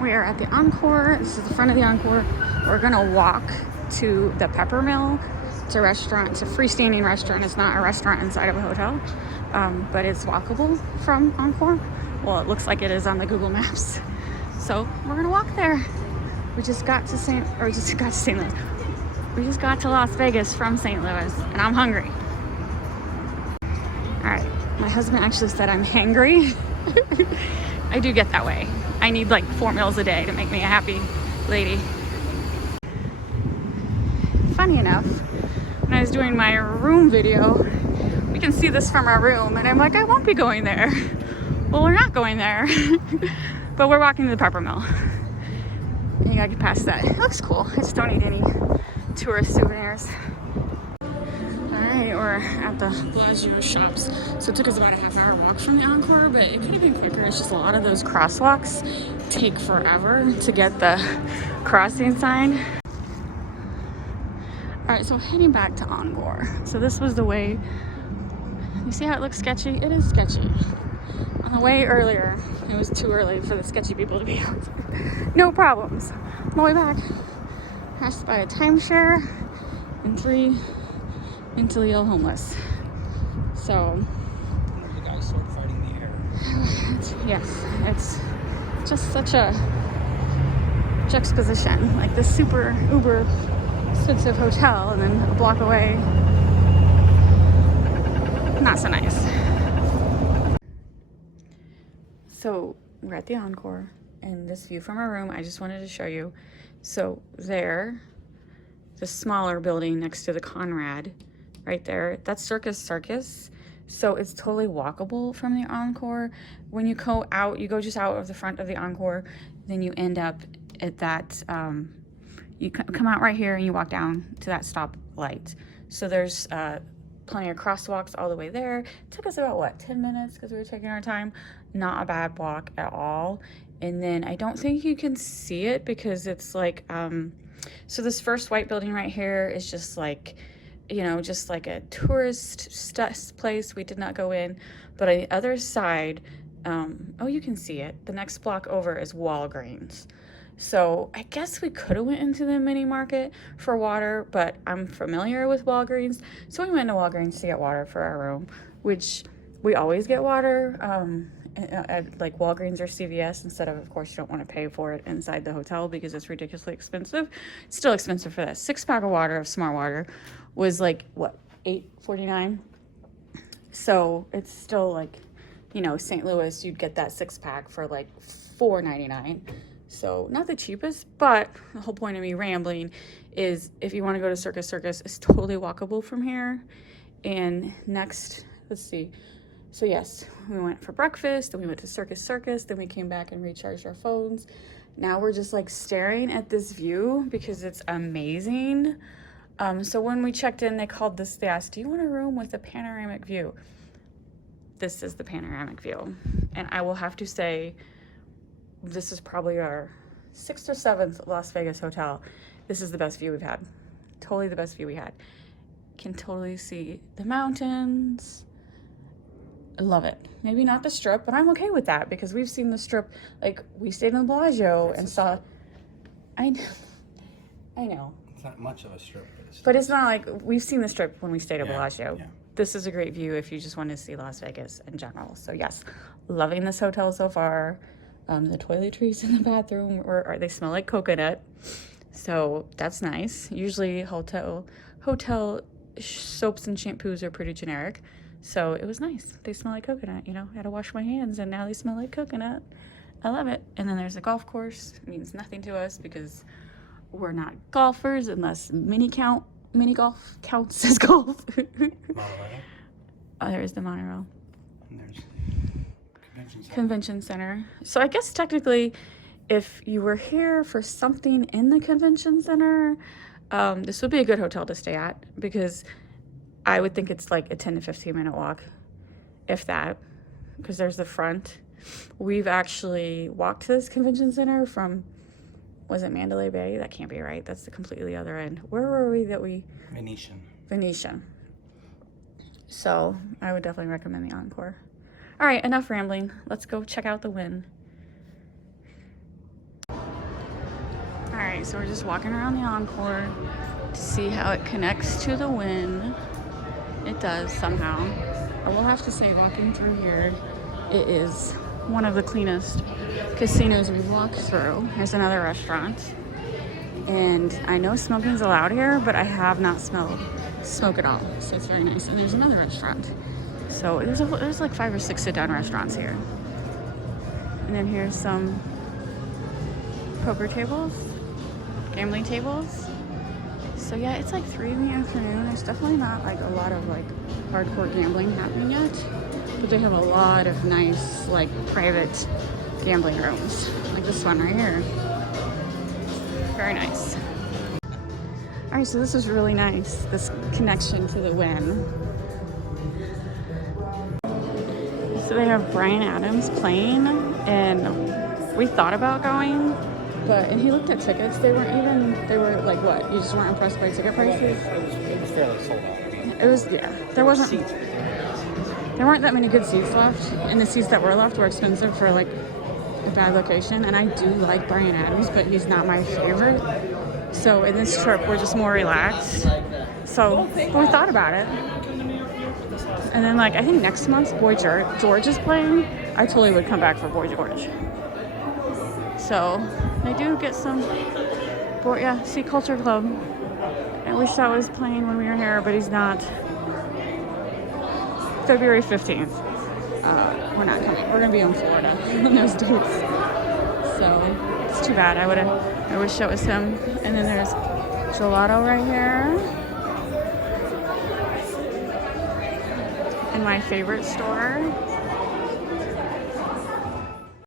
We are at the Encore. This is the front of the Encore. We're gonna walk to the Pepper Mill. It's a restaurant. It's a freestanding restaurant. It's not a restaurant inside of a hotel, but it's walkable from Encore. Well, it looks like it is on the Google Maps. So we're gonna walk there. We just got to St. Louis. We just got to Las Vegas from St. Louis, and I'm hungry. All right, my husband actually said I'm hangry. I do get that way. I need like 4 meals a day to make me a happy lady. Funny enough, when I was doing my room video, we can see this from our room, and I'm like, I won't be going there. Well, we're not going there, but we're walking to the Pepper Mill. And you gotta get past that. It looks cool. I just don't need any tourist souvenirs. Alright, we're at the Bellagio shops. So it took us about a half-hour walk from the Encore, but it could have been quicker. It's just a lot of those crosswalks take forever to get the crossing sign. Alright, so heading back to Encore. So this was the way. You see how it looks sketchy? It is sketchy. On the way earlier, it was too early for the sketchy people to be out. No problems. On the way back, has to buy a timeshare and 3 mentally ill homeless. So the guys start fighting the air. Yes, it's just such a juxtaposition. Like this super uber expensive hotel, and then a block away, not so nice. So we're at the Encore, and this view from our room, I just wanted to show you. So there, the smaller building next to the Conrad, right there, that's Circus. So it's totally walkable from the Encore. When you go out, you go just out of the front of the Encore, then you end up at that, you come out right here and you walk down to that stoplight. So there's plenty of crosswalks all the way there. It took us about, what, 10 minutes because we were taking our time. Not a bad walk at all. And then I don't think you can see it because it's like, so this first white building right here is just like, you know, just like a tourist place. We did not go in. But on the other side, oh, you can see it. The next block over is Walgreens. So I guess we could have went into the mini market for water, but I'm familiar with Walgreens. So we went to Walgreens to get water for our room, which we always get water at like Walgreens or CVS instead of course, you don't want to pay for it inside the hotel because it's ridiculously expensive. It's still expensive for that. 6-pack of water of Smart Water was like, what, $8.49? So it's still like, you know, St. Louis, you'd get that 6-pack for like $4.99. So not the cheapest, but the whole point of me rambling is if you want to go to Circus, it's totally walkable from here. And next, let's see. So yes, we went for breakfast, then we went to Circus, then we came back and recharged our phones. Now we're just like staring at this view because it's amazing. So when we checked in, they asked, do you want a room with a panoramic view? This is the panoramic view. And I will have to say, this is probably our 6th or 7th Las Vegas hotel. This is the best view we've had. Totally the best view we had. Can totally see the mountains. I love it. Maybe not the Strip, but I'm okay with that because we've seen the Strip. Like, we stayed in the Bellagio and saw... I know. It's not much of a Strip. But it's not like... We've seen the Strip when we stayed at Bellagio. Yeah. This is a great view if you just want to see Las Vegas in general. So yes, loving this hotel so far. The toiletries in the bathroom, they smell like coconut. So that's nice. Usually hotel soaps and shampoos are pretty generic. So it was nice. They smell like coconut, you know. I had to wash my hands and now they smell like coconut. I love it. And then there's a golf course. It means nothing to us because we're not golfers unless mini golf counts as golf. Oh, there's the monorail. And there's Convention Center. So I guess technically if you were here for something in the Convention Center, this would be a good hotel to stay at because I would think it's like a 10 to 15 minute walk, if that, because there's the front. We've actually walked to this Convention Center from, was it Mandalay Bay? That can't be right. That's the completely other end. Where were we Venetian. So I would definitely recommend the Encore. All right, enough rambling. Let's go check out the Wynn. Alright, so we're just walking around the Encore to see how it connects to the Wynn. It does somehow. I will have to say, walking through here, it is one of the cleanest casinos we've walked through. There's another restaurant. And I know smoking's allowed here, but I have not smelled smoke at all. So it's very nice. And there's another restaurant. So there's like 5 or 6 sit-down restaurants here. And then here's some poker tables, gambling tables. So yeah, it's like 3 in the afternoon. There's definitely not like a lot of like hardcore gambling happening yet, but they have a lot of nice like private gambling rooms, like this one right here. Very nice. All right, so this was really nice, this connection to the Wynn. So they have Bryan Adams playing, and we thought about going, and he looked at tickets. They were like, what? You just weren't impressed by ticket prices? It was fairly sold out. It was, yeah. There weren't that many good seats left, and the seats that were left were expensive for like a bad location. And I do like Bryan Adams, but he's not my favorite. So in this trip, we're just more relaxed. So we thought about it. And then like, I think next month, Boy George is playing. I totally would come back for Boy George. So they do get some, see Culture Club. I wish that was playing when we were here, but he's not. February 15th. We're not coming. We're gonna be in Florida on those dates. So it's too bad. I wish it was him. And then there's gelato right here. And my favorite store